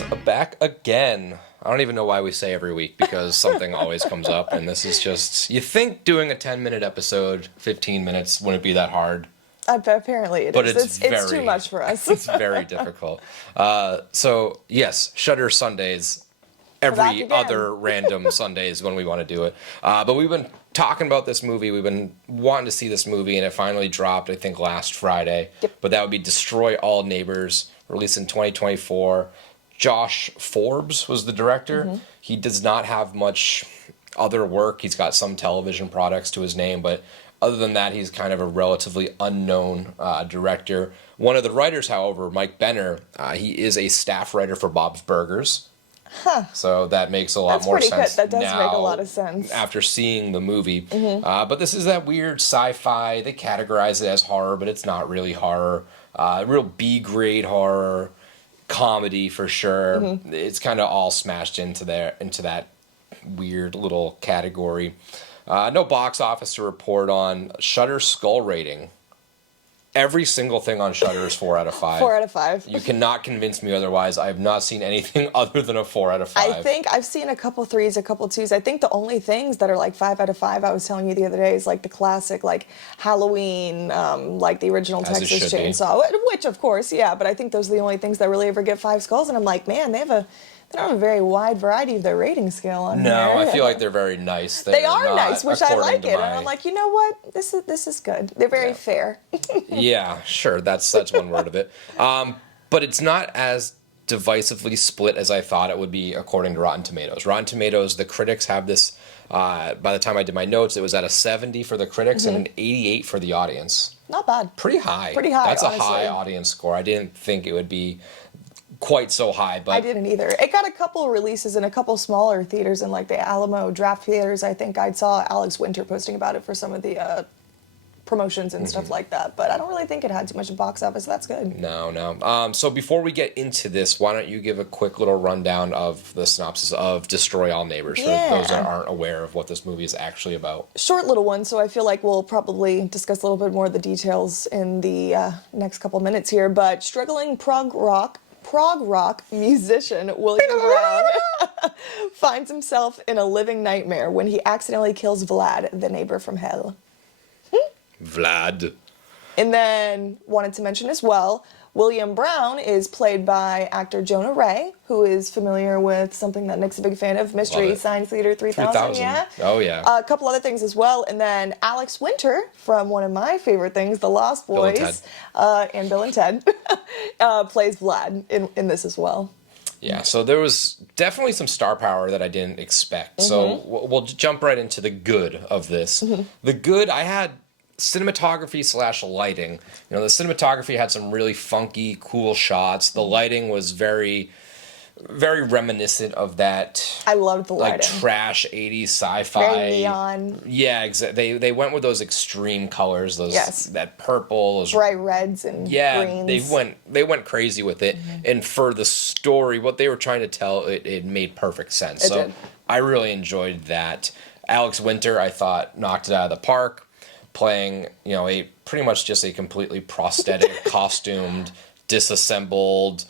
is back again. I don't even know why we say every week because something always comes up, and this is just, you think doing a 10-minute episode, 15 minutes, wouldn't be that hard. Apparently it but is. It's too much for us. It's very difficult. So, yes, Shudder Sundays, every other random Sundays when we want to do it. But we've been talking about this movie. We've been wanting to see this movie, and it finally dropped, I think, last Friday. Yep. But that would be Destroy All Neighbors, released in 2024. Josh Forbes was the director. Mm-hmm. He does not have much other work. He's got some television products to his name, but other than that, he's kind of a relatively unknown director. One of the writers, however, Mike Benner, he is a staff writer for Bob's Burgers. Huh. So that makes a lot more sense. That's pretty good. That does make a lot of sense. After seeing the movie. Mm-hmm. But this is that weird sci-fi. They categorize it as horror, but it's not really horror. Real B-grade horror, comedy for sure. Mm-hmm. It's kind of all smashed into that weird little category. No box office to report on. Shudder skull rating. Every single thing on Shudder is 4 out of 5. 4 out of 5. You cannot convince me otherwise. I have not seen anything other than a 4 out of 5. I think I've seen a couple 3s, a couple 2s. I think the only things that are like 5 out of 5, I was telling you the other day, is like the classic, like Halloween, like the original Texas Chainsaw, which of course, yeah, but I think those are the only things that really ever get 5 skulls, and I'm like, man, they don't have a very wide variety of their rating scale on here. No, I feel like they're very nice. They are nice, which I like it. And I'm like, you know what? This is good. They're very fair. Yeah, sure. That's one word of it. But it's not as divisively split as I thought it would be according to Rotten Tomatoes. Rotten Tomatoes, the critics have this, by the time I did my notes, it was at a 70 for the critics and an 88 for the audience. Not bad. Pretty high. That's honestly a high audience score. I didn't think it would be quite so high, but I didn't either. It got a couple releases in a couple smaller theaters in like the Alamo Draft Theaters. I think I saw Alex Winter posting about it for some of the promotions and stuff like that, but I don't really think it had too much box office, so that's good. No. So before we get into this, why don't you give a quick little rundown of the synopsis of Destroy All Neighbors for those that aren't aware of what this movie is actually about. Short little one, so I feel like we'll probably discuss a little bit more of the details in the next couple minutes here, but struggling prog-rock musician William Brown finds himself in a living nightmare when he accidentally kills Vlad, the neighbor from hell. Vlad. And then, wanted to mention as well, William Brown is played by actor Jonah Ray, who is familiar with something that Nick's a big fan of, Mystery Science Theater 3000. Yeah. Oh, yeah. A couple other things as well. And then Alex Winter, from one of my favorite things, The Lost Boys, and Bill and Ted, plays Vlad in this as well. Yeah, so there was definitely some star power that I didn't expect. So we'll jump right into the good of this. The good, I had cinematography/lighting. You know, the cinematography had some really funky, cool shots. The lighting was very, very reminiscent of that. I loved the lighting. Like trash 80s sci-fi. Very neon. Yeah, exactly. They went with those extreme colors. That purple, those bright reds and greens. They went crazy with it. And for the story, what they were trying to tell, it made perfect sense. It did. I really enjoyed that. Alex Winter, I thought, knocked it out of the park, playing, a pretty much just a completely prosthetic, costumed, disassembled,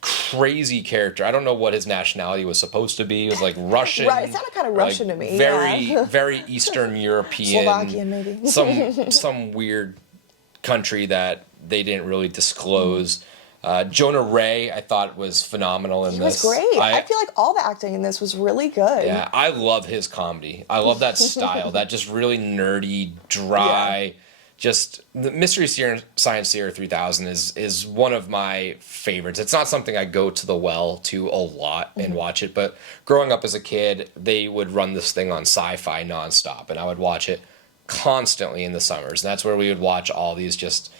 crazy character. I don't know what his nationality was supposed to be. It was like Russian. Right, it sounded kind of Russian to me. Very Eastern European. Slovakian, maybe. some weird country that they didn't really disclose. Jonah Ray, I thought, was phenomenal in this. He was great. I feel like all the acting in this was really good. Yeah, I love his comedy. I love that style. That just really nerdy, dry. Just the Mystery Science Theater 3000 is one of my favorites. It's not something I go to the well to a lot and watch it, but growing up as a kid, they would run this thing on Sci-Fi nonstop, and I would watch it constantly in the summers. And that's where we would watch all these just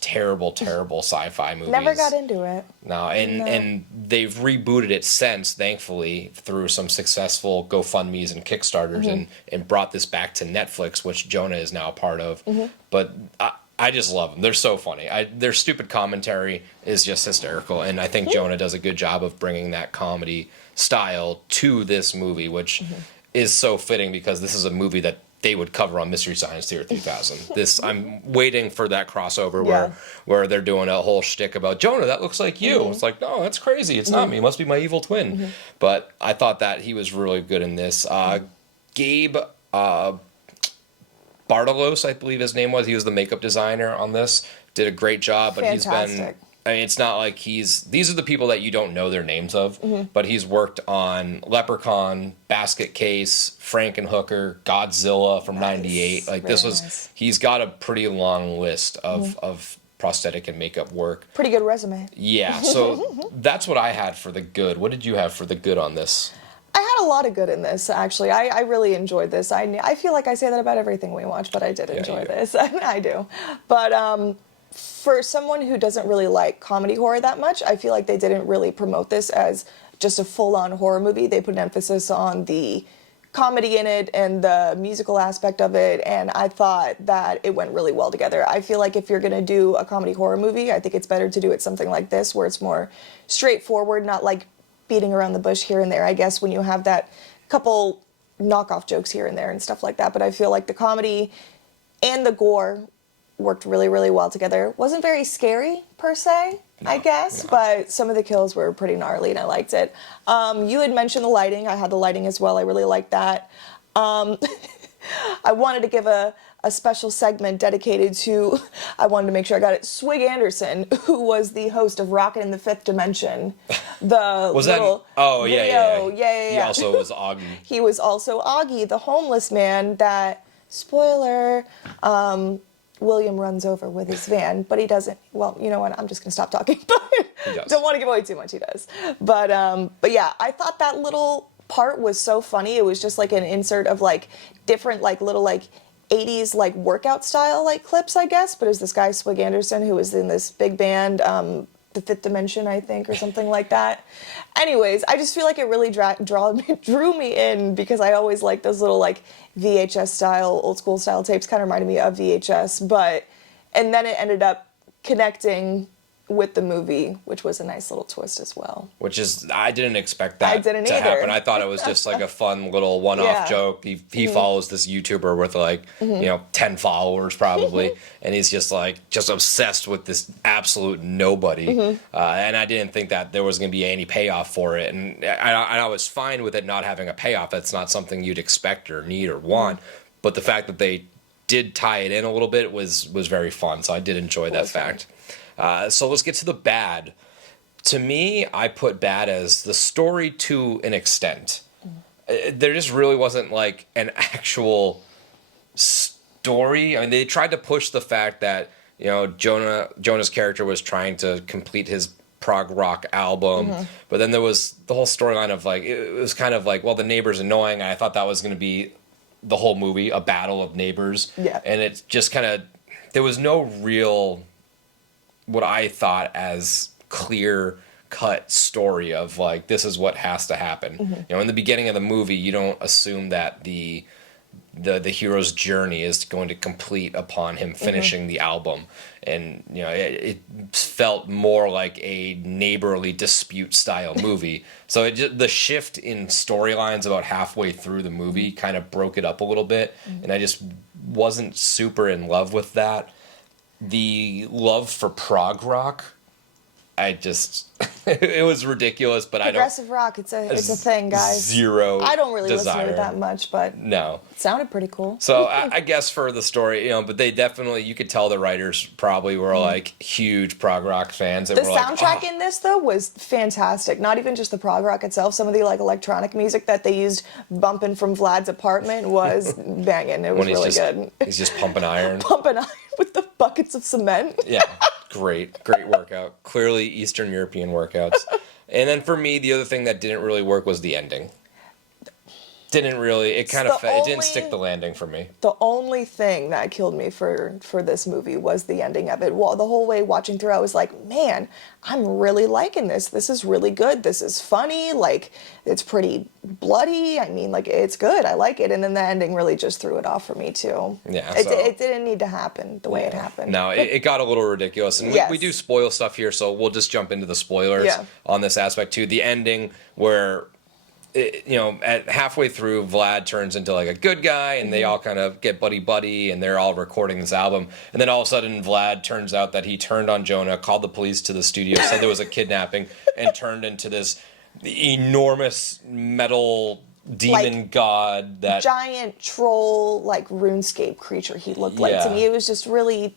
terrible sci-fi movies. Never got into it. No, and they've rebooted it since, thankfully, through some successful GoFundMes and Kickstarters, and brought this back to Netflix, which Jonah is now a part of. But I just love them. They're so funny. Their stupid commentary is just hysterical, and I think Jonah does a good job of bringing that comedy style to this movie, which is so fitting because this is a movie that they would cover on Mystery Science Theater 3000. I'm waiting for that crossover Yeah. where they're doing a whole shtick about Jonah. That looks like you. It's like, no, that's crazy. It's not me. It must be my evil twin. But I thought that he was really good in this. Gabe Bartalos, I believe his name was. He was the makeup designer on this. Did a great job. But Fantastic. I mean, it's not like these are the people that you don't know their names of, but he's worked on Leprechaun, Basket Case, Frankenhooker, Godzilla from '98. Like, this was, nice. He's got a pretty long list of prosthetic and makeup work. Pretty good resume. Yeah, so that's what I had for the good. What did you have for the good on this? I had a lot of good in this, actually. I really enjoyed this. I feel like I say that about everything we watch, but I did enjoy this. I do. But for someone who doesn't really like comedy horror that much, I feel like they didn't really promote this as just a full-on horror movie. They put an emphasis on the comedy in it and the musical aspect of it, and I thought that it went really well together. I feel like if you're going to do a comedy horror movie, I think it's better to do it something like this, where it's more straightforward, not like beating around the bush here and there, I guess, when you have that couple knockoff jokes here and there and stuff like that. But I feel like the comedy and the gore worked really, really well together. Wasn't very scary, per se, I guess, but some of the kills were pretty gnarly, and I liked it. You had mentioned the lighting. I had the lighting as well. I really liked that. I wanted to give a special segment dedicated to, I wanted to make sure I got it, Swig Anderson, who was the host of Rockin' in the Fifth Dimension. The Was little that? Oh, video. yeah. He also was Augie. He was also Augie, the homeless man that, spoiler, William runs over with his van, but he doesn't. Well, you know what? I'm just gonna stop talking. But don't want to give away too much. He does. But yeah, I thought that little part was so funny. It was just like an insert of like different like little like 80s like workout style like clips, I guess. But it was this guy Swig Anderson who was in this big band, the Fifth Dimension, I think, or something like that. Anyways, I just feel like it really drew me in, because I always like those little like VHS style, old school style tapes. Kind of reminded me of VHS, and then it ended up connecting with the movie, which was a nice little twist as well. Which is, I didn't expect that to either. happen. I thought it was just like a fun little one-off joke. He follows this YouTuber with like, 10 followers probably, and he's just obsessed with this absolute nobody. And I didn't think that there was going to be any payoff for it. And I was fine with it not having a payoff. That's not something you'd expect or need or want. But the fact that they did tie it in a little bit was very fun. So I did enjoy that fact. So let's get to the bad. To me, I put bad as the story to an extent. There just really wasn't like an actual story. I mean, they tried to push the fact that, Jonah's character was trying to complete his prog-rock album, but then there was the whole storyline of like, it was kind of like, well, the neighbor's annoying, and I thought that was going to be the whole movie, a battle of neighbors. Yeah. And it's just kind of, there was no real, what I thought as clear-cut story of like, this is what has to happen. In the beginning of the movie, you don't assume that the hero's journey is going to complete upon him finishing the album, and it felt more like a neighborly dispute style movie. So the shift in storylines about halfway through the movie kind of broke it up a little bit, and I just wasn't super in love with that. The love for prog rock, it was ridiculous, but progressive rock, it's a thing, guys. Zero. I don't really desire. listen to it that much, but no, it sounded pretty cool. So I guess for the story, but they definitely, you could tell the writers probably were like huge prog rock fans. The soundtrack in this though was fantastic. Not even just the prog rock itself. Some of the like electronic music that they used bumping from Vlad's apartment was banging. It was really good. He's just pumping iron. Pumping iron with the buckets of cement. Yeah. Great workout. Clearly Eastern European workouts. And then for me, the other thing that didn't really work was the ending. Didn't really, it kind of, it didn't stick the landing for me. The only thing that killed me for this movie was the ending of it. Well, the whole way watching through, I was like, man, I'm really liking this. This is really good. This is funny. Like, it's pretty bloody. I mean, like, it's good. I like it. And then the ending really just threw it off for me, too. Yeah. It didn't need to happen the way it happened. No, it got a little ridiculous. And we do spoil stuff here, so we'll just jump into the spoilers on this aspect, too. The ending where at halfway through, Vlad turns into like a good guy, and they all kind of get buddy, and they're all recording this album. And then all of a sudden, Vlad turns out that he turned on Jonah, called the police to the studio, said there was a kidnapping, and turned into this enormous metal demon god, that giant troll, like RuneScape creature he looked like to me. It was just really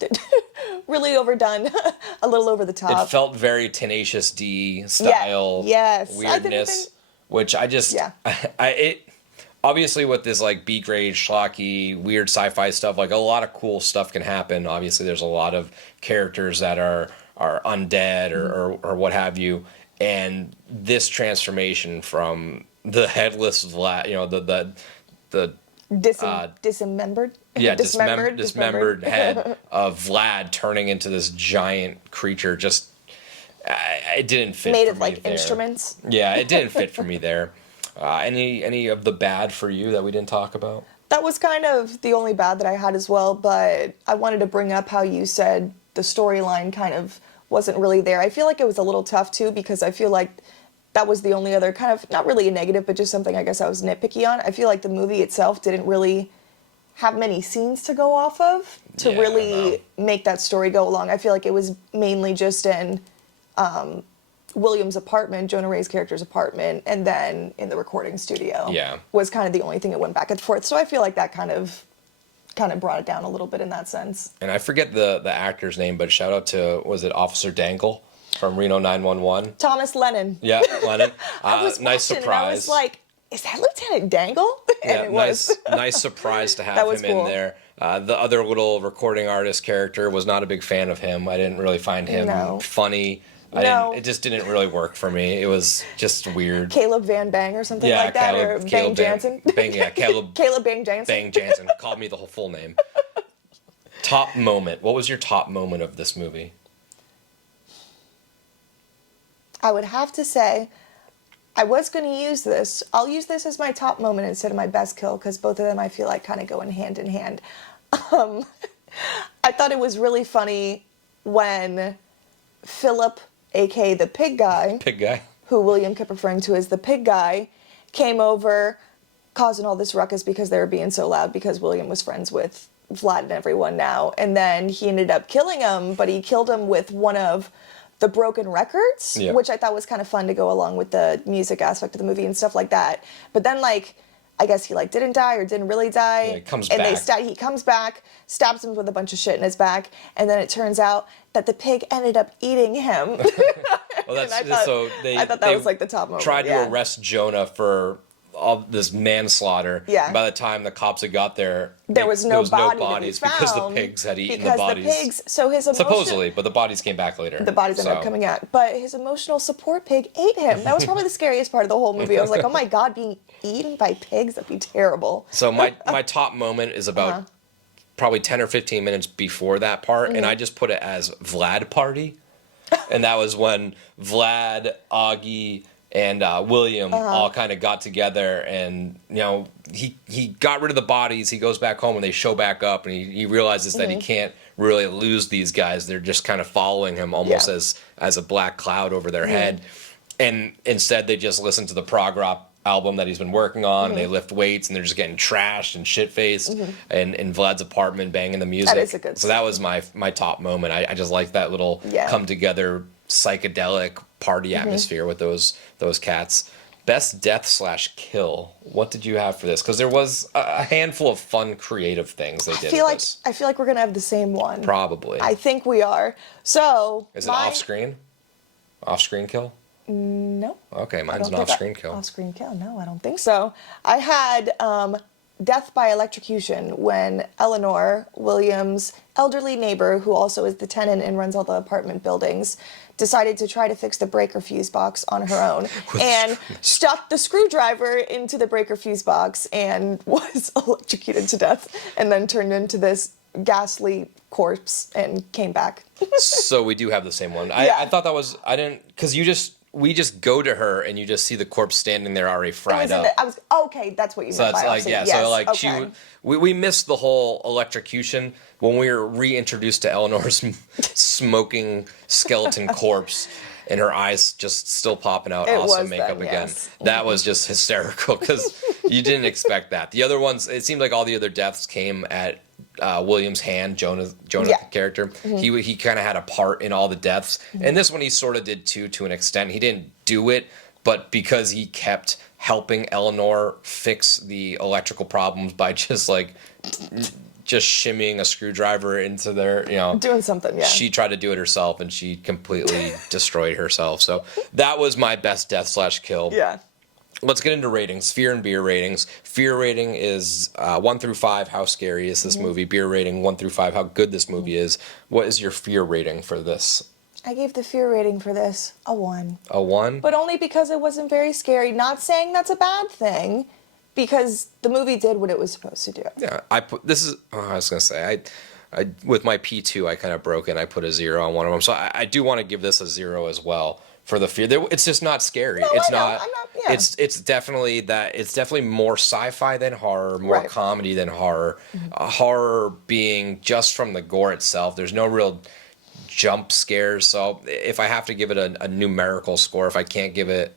really overdone, a little over the top. It felt very Tenacious D style weirdness, which I just it obviously with this like B-grade schlocky weird sci-fi stuff, like a lot of cool stuff can happen. Obviously there's a lot of characters that are undead or what have you, and this transformation from the headless Vlad, the dismembered dismembered head of Vlad turning into this giant creature, just it didn't fit. Made for of me like there. Instruments. Yeah, it didn't fit for me there. Any of the bad for you that we didn't talk about? That was kind of the only bad that I had as well, but I wanted to bring up how you said the storyline kind of wasn't really there. I feel like it was a little tough too, because I feel like that was the only other kind of, not really a negative, but just something I guess I was nitpicky on. I feel like the movie itself didn't really have many scenes to go off of to really make that story go along. I feel like it was mainly just in William's apartment, Jonah Ray's character's apartment, and then in the recording studio was kind of the only thing that went back and forth. So I feel like that kind of brought it down a little bit in that sense. And I forget the actor's name, but shout out to, was it Officer Dangle from Reno 911? Thomas Lennon. Yeah, Lennon. I was nice watching, surprise. And I was like, is that Lieutenant Dangle? And yeah, it was. nice surprise to have him cool. in there. The other little recording artist character, was not a big fan of him. I didn't really find him funny. It just didn't really work for me. It was just weird. Caleb Van Bang or something like that, or Bang Jansen. Caleb Bang Jansen. Bang Jansen. Called me the whole full name. Top moment. What was your top moment of this movie? I would have to say, I was going to use this. I'll use this as my top moment instead of my best kill, because both of them I feel like kind of go in hand. I thought it was really funny when Philip, a.k.a. the pig guy, who William kept referring to as the pig guy, came over causing all this ruckus because they were being so loud, because William was friends with Vlad and everyone now. And then he ended up killing him, but he killed him with one of the broken records, which I thought was kind of fun to go along with the music aspect of the movie and stuff like that. But then, like, I guess he, like, didn't die or didn't really die. Yeah, he comes back. He comes back, stabs him with a bunch of shit in his back, and then it turns out that the pig ended up eating him. Well, that's I thought that was, like, the top moment. Tried to arrest Jonah for all this manslaughter. Yeah. And by the time the cops had got there, there was no bodies found because the pigs had eaten the bodies. Supposedly, but the bodies came back later. The bodies ended up coming out. But his emotional support pig ate him. That was probably the scariest part of the whole movie. I was like, oh my God, being eaten by pigs, that'd be terrible. So my top moment is about probably 10 or 15 minutes before that part, and I just put it as Vlad party. And that was when Vlad, Augie, and William all kind of got together, and he got rid of the bodies. He goes back home, and they show back up, and he realizes that he can't really lose these guys. They're just kind of following him almost as a black cloud over their head. And instead, they just listen to the prog-rock album that he's been working on, and they lift weights, and they're just getting trashed and shit-faced in Vlad's apartment, banging the music. That is a good So that was my top moment. I just like that little come-together psychedelic party atmosphere with those cats. Best death/kill. What did you have for this? Because there was a handful of fun, creative things they did. I feel like we're gonna have the same one. Probably. I think we are. So. Is it off-screen? Off-screen kill? No. Okay, mine's an off-screen kill. Off-screen kill? No, I don't think so. I had death by electrocution when Eleanor, William's elderly neighbor, who also is the tenant and runs all the apartment buildings, decided to try to fix the breaker fuse box on her own and stuck the screwdriver into the breaker fuse box and was electrocuted to death, and then turned into this ghastly corpse and came back. So we do have the same one. I thought that was, because we just go to her and you just see the corpse standing there already fried up. Okay, that's what you so meant by like, yes, so like okay. we missed the whole electrocution when we were reintroduced to Eleanor's smoking skeleton corpse. and her eyes just still popping out. It Awesome was makeup then, again. yes. That was just hysterical because you didn't expect that. The other ones, it seemed like all the other deaths came at William's hand. Jonah Yeah. character. He kind of had a part in all the deaths, and this one he sort of did too, to an extent. He didn't do it, but because he kept helping Eleanor fix the electrical problems by just shimmying a screwdriver into their, Doing something, yeah. she tried to do it herself and she completely destroyed herself. So that was my best death / kill. Yeah. Let's get into ratings. Fear and beer ratings. Fear rating is 1 through 5. How scary is this movie? Beer rating 1 through 5. How good this movie is. What is your fear rating for this? I gave the fear rating for this a 1. A 1? But only because it wasn't very scary. Not saying that's a bad thing, because the movie did what it was supposed to do. Yeah, I was gonna say, I with my P2, I kind of broke it. I put a 0 on one of them, so I do want to give this a 0 as well for the fear. It's just not scary. No, it's I know. not. I'm not. Yeah. It's definitely that. It's definitely more sci-fi than horror, more Right. comedy than horror. Horror being just from the gore itself. There's no real jump scares. So if I have to give it a numerical score, if I can't give it,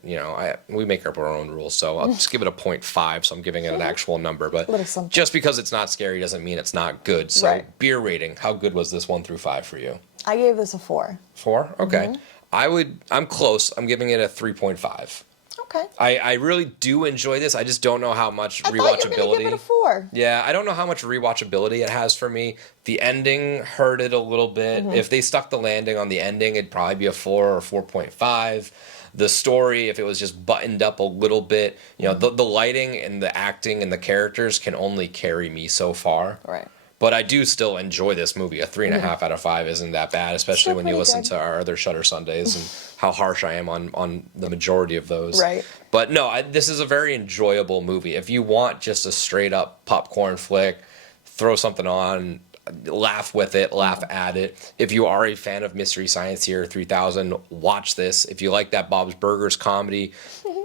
we make up our own rules. So I'll just give it a 0.5. So I'm giving it an actual number. But Little something. just because it's not scary doesn't mean it's not good. So Right. beer rating, how good was this 1 through 5 for you? I gave this a 4. 4? Okay. I'm close. I'm giving it a 3.5. Okay. I really do enjoy this. I just don't know how much I thought you were rewatchability. going to give it a 4. Yeah, I don't know how much rewatchability it has for me. The ending hurt it a little bit. If they stuck the landing on the ending, it'd probably be a 4 or 4.5. The story, if it was just buttoned up a little bit, the lighting and the acting and the characters can only carry me so far. Right. But I do still enjoy this movie. A 3.5 out of 5 isn't that bad, especially Still when you pretty listen good. to our other Shudder Sundays and how harsh I am on the majority of those. Right. But no, this is a very enjoyable movie. If you want just a straight up popcorn flick, throw something on, laugh with it, laugh at it. If you are a fan of Mystery Science Theater 3000, watch this. If you like that Bob's Burgers comedy,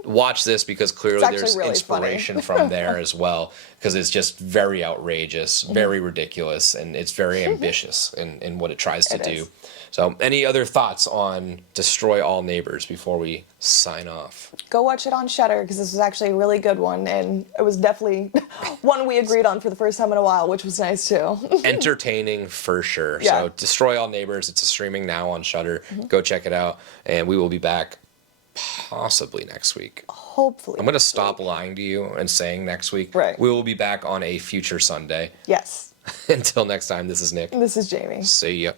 watch this because clearly actually there's really inspiration from there as well, because it's just very outrageous, very ridiculous, and it's very ambitious in what it tries to It do. is. So any other thoughts on Destroy All Neighbors before we sign off? Go watch it on Shudder, because this was actually a really good one, and it was definitely one we agreed on for the first time in a while, which was nice too. Entertaining for sure. Yeah. So Destroy All Neighbors, it's streaming now on Shudder. Go check it out, and we will be back possibly next week. Hopefully. I'm going to stop lying to you and saying next week. Right. We will be back on a future Sunday. Yes. Until next time, this is Nick. This is Jamie. See ya.